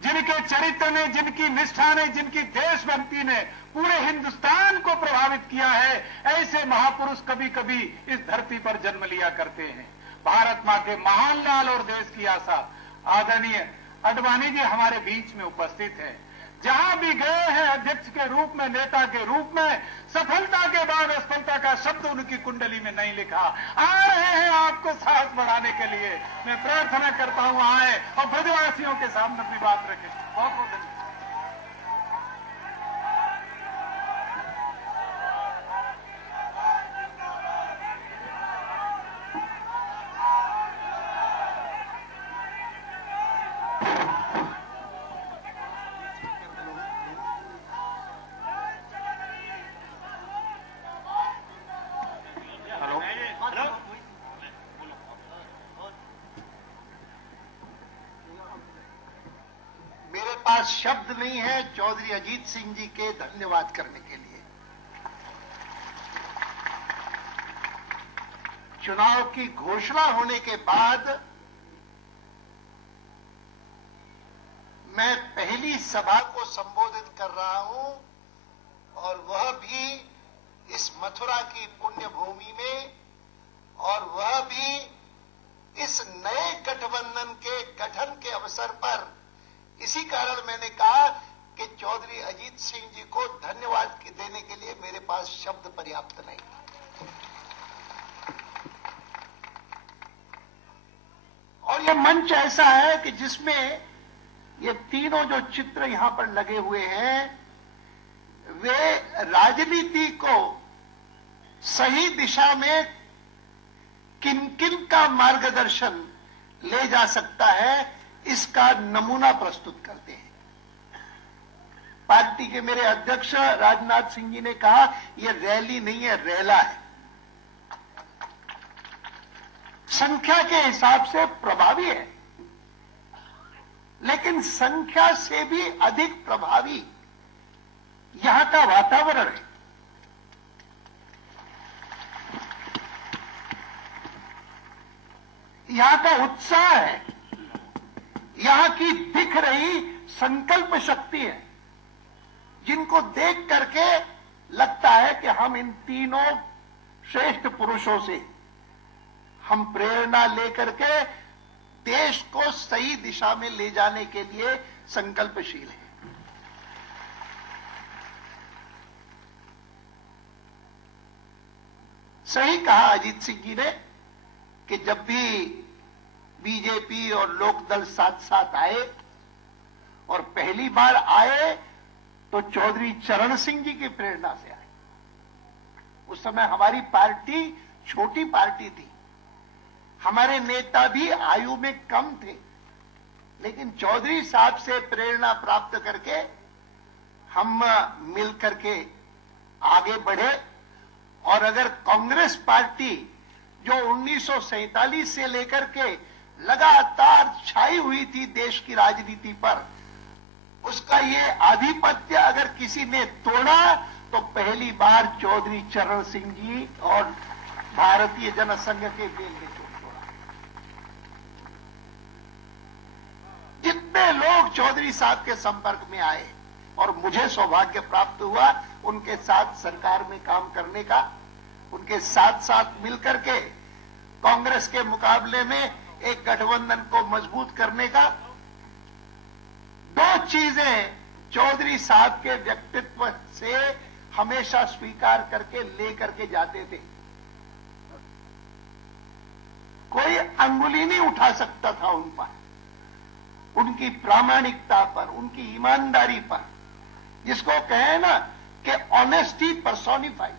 जिनके चरित्र ने, जिनकी निष्ठा ने, जिनकी देशभक्ति ने पूरे हिंदुस्तान को प्रभावित किया है, ऐसे महापुरुष कभी कभी इस धरती पर जन्म लिया करते हैं। भारत मां के महान लाल और देश की आशा आदरणीय आडवाणी जी हमारे बीच में उपस्थित हैं। जहां भी गए हैं अध्यक्ष के रूप में, नेता के रूप में, सफलता के बाद असफलता का शब्द उनकी कुंडली में नहीं लिखा। आ रहे हैं आपको साहस बढ़ाने के लिए। मैं प्रार्थना करता हूं आए और ब्रजवासियों के सामने अपनी बात रखें। बहुत बहुत धन्यवाद। शब्द नहीं है चौधरी अजीत सिंह जी के धन्यवाद करने के लिए। चुनाव की घोषणा होने के बाद मैं पहली सभा को संबोधित कर रहा हूं और वह भी इस मथुरा की पुण्य भूमि में, और वह भी इस नए गठबंधन के गठन के अवसर पर। इसी कारण मैंने कहा कि चौधरी अजीत सिंह जी को धन्यवाद देने के लिए मेरे पास शब्द पर्याप्त नहीं। और यह मंच ऐसा है कि जिसमें ये तीनों जो चित्र यहां पर लगे हुए हैं, वे राजनीति को सही दिशा में किन किन का मार्गदर्शन ले जा सकता है, इसका नमूना प्रस्तुत करते हैं। पार्टी के मेरे अध्यक्ष राजनाथ सिंह जी ने कहा यह रैली नहीं है, रैला है। संख्या के हिसाब से प्रभावी है, लेकिन संख्या से भी अधिक प्रभावी यहां का वातावरण है। यहां का उत्साह है, यहां की दिख रही संकल्प शक्ति है, जिनको देख करके लगता है कि हम इन तीनों श्रेष्ठ पुरुषों से हम प्रेरणा लेकर के देश को सही दिशा में ले जाने के लिए संकल्पशील हैं। सही कहा अजीत सिंह जी ने कि जब भी बीजेपी और लोकदल साथ साथ आए, और पहली बार आए तो चौधरी चरण सिंह जी की प्रेरणा से आए। उस समय हमारी पार्टी छोटी पार्टी थी, हमारे नेता भी आयु में कम थे, लेकिन चौधरी साहब से प्रेरणा प्राप्त करके हम मिल करके आगे बढ़े। और अगर कांग्रेस पार्टी जो 1947 से लेकर के लगातार छाई हुई थी देश की राजनीति पर, उसका ये आधिपत्य अगर किसी ने तोड़ा तो पहली बार चौधरी चरण सिंह जी और भारतीय जनसंघ के मेल ने तोड़ा। जितने लोग चौधरी साहब के संपर्क में आए और मुझे सौभाग्य प्राप्त हुआ उनके साथ सरकार में काम करने का, उनके साथ साथ मिलकर के कांग्रेस के मुकाबले में एक गठबंधन को मजबूत करने का, दो चीजें चौधरी साहब के व्यक्तित्व से हमेशा स्वीकार करके लेकर के जाते थे। कोई अंगुली नहीं उठा सकता था उन पर, उनकी प्रामाणिकता पर, उनकी ईमानदारी पर, जिसको कहे ना कि ऑनेस्टी पर्सोनिफाइड,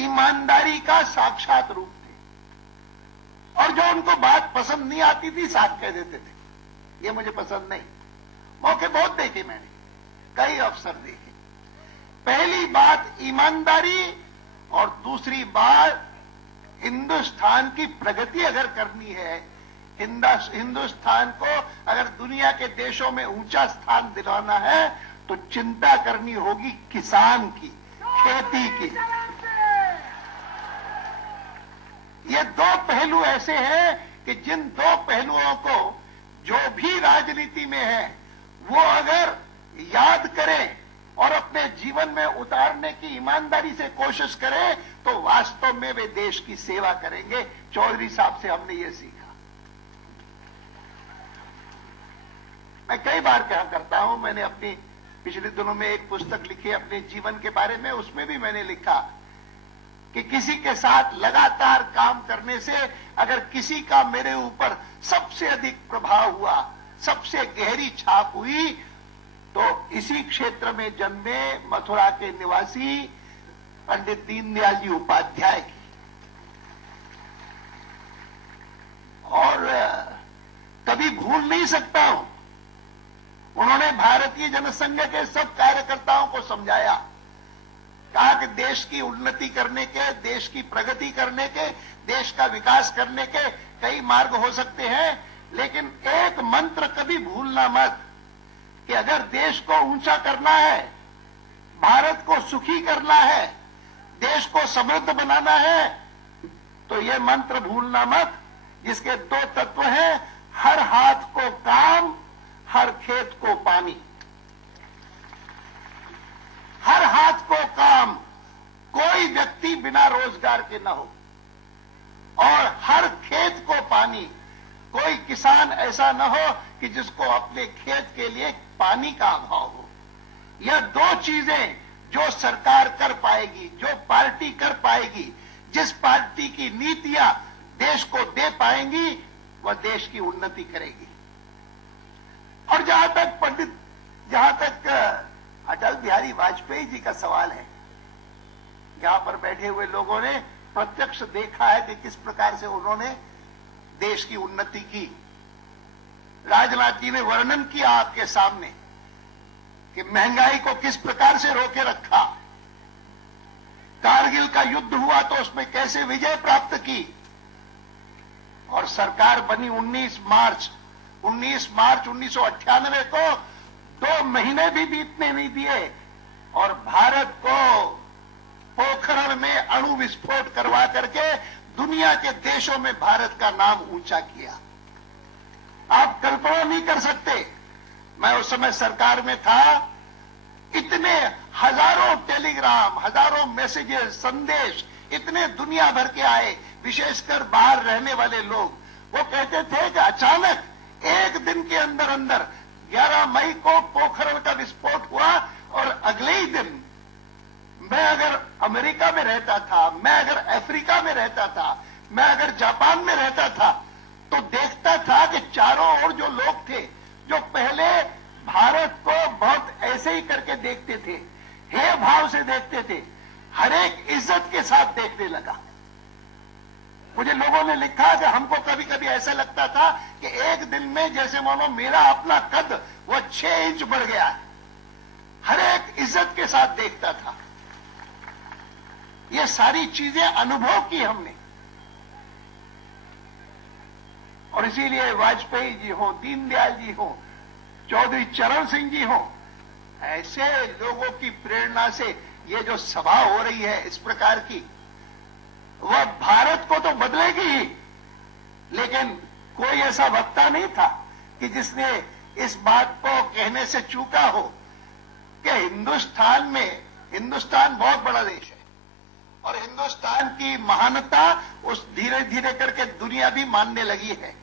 ईमानदारी का साक्षात रूप थे। और जो उनको बात पसंद नहीं आती थी साफ कह देते थे, ये मुझे पसंद नहीं। मौके बहुत देखे मैंने, कई अवसर देखे। पहली बात ईमानदारी, और दूसरी बात हिंदुस्तान की प्रगति अगर करनी है, हिंदुस्तान को अगर दुनिया के देशों में ऊंचा स्थान दिलाना है तो चिंता करनी होगी किसान की, खेती की। ये दो पहलू ऐसे हैं कि जिन दो पहलुओं को जो भी राजनीति में है वो अगर याद करें और अपने जीवन में उतारने की ईमानदारी से कोशिश करें तो वास्तव में वे देश की सेवा करेंगे। चौधरी साहब से हमने ये सीखा। मैं कई बार कहा करता हूं, मैंने अपनी पिछले दिनों में एक पुस्तक लिखी अपने जीवन के बारे में, उसमें भी मैंने लिखा कि किसी के साथ लगातार काम करने से अगर किसी का मेरे ऊपर सबसे अधिक प्रभाव हुआ, सबसे गहरी छाप हुई, तो इसी क्षेत्र में जन्मे मथुरा के निवासी पंडित दीनदयाल जी उपाध्याय की। और कभी भूल नहीं सकता हूं, उन्होंने भारतीय जनसंघ के सब कार्यकर्ताओं को समझाया, कहा कि देश की उन्नति करने के, देश की प्रगति करने के, देश का विकास करने के कई मार्ग हो सकते हैं, लेकिन एक मंत्र कभी भूलना मत कि अगर देश को ऊंचा करना है, भारत को सुखी करना है, देश को समृद्ध बनाना है, तो यह मंत्र भूलना मत, जिसके दो तत्व हैं, हर हाथ को काम, हर खेत को पानी। हर हाथ को काम, कोई व्यक्ति बिना रोजगार के न हो, और हर खेत को पानी, कोई किसान ऐसा न हो कि जिसको अपने खेत के लिए पानी का अभाव हो। यह दो चीजें जो सरकार कर पाएगी, जो पार्टी कर पाएगी, जिस पार्टी की नीतियां देश को दे पाएंगी, वह देश की उन्नति करेगी। और जहां तक अटल बिहारी वाजपेयी जी का सवाल है, यहां पर बैठे हुए लोगों ने प्रत्यक्ष देखा है कि किस प्रकार से उन्होंने देश की उन्नति की। राजनाथ जी ने वर्णन किया आपके सामने कि महंगाई को किस प्रकार से रोके रखा, कारगिल का युद्ध हुआ तो उसमें कैसे विजय प्राप्त की, और सरकार बनी 19 मार्च 1998 को 2 महीने भी बीतने नहीं दिए और भारत को पोखरण में अणु विस्फोट करवा करके दुनिया के देशों में भारत का नाम ऊंचा किया। आप कल्पना नहीं कर सकते, मैं उस समय सरकार में था, इतने हजारों टेलीग्राम, हजारों मैसेजेस, संदेश इतने दुनिया भर के आए, विशेषकर बाहर रहने वाले लोग। वो कहते थे कि अचानक एक दिन के अंदर अंदर 11 मई को पोखरण का विस्फोट हुआ और अगले ही दिन मैं अगर अमेरिका में रहता था, मैं अगर अफ्रीका में रहता था, मैं अगर जापान में रहता था, तो देखता था कि चारों ओर जो लोग थे, जो पहले भारत को बहुत ऐसे ही करके देखते थे, हे भाव से देखते थे, हर एक इज्जत के साथ देखने लगा। मुझे लोगों ने लिखा कि हमको कभी कभी ऐसा लगता था कि एक दिन में जैसे मानो मेरा अपना कद वो 6 इंच बढ़ गया है। हर एक इज्जत के साथ देखता था। ये सारी चीजें अनुभव की हमने, और इसीलिए वाजपेयी जी हो, दीनदयाल जी हो, चौधरी चरण सिंह जी हो, ऐसे लोगों की प्रेरणा से ये जो सभा हो रही है इस प्रकार की, वह भारत को तो बदलेगी ही, लेकिन कोई ऐसा वक्ता नहीं था कि जिसने इस बात को कहने से चूका हो कि हिंदुस्तान बहुत बड़ा देश है और हिंदुस्तान की महानता उस धीरे धीरे करके दुनिया भी मानने लगी है।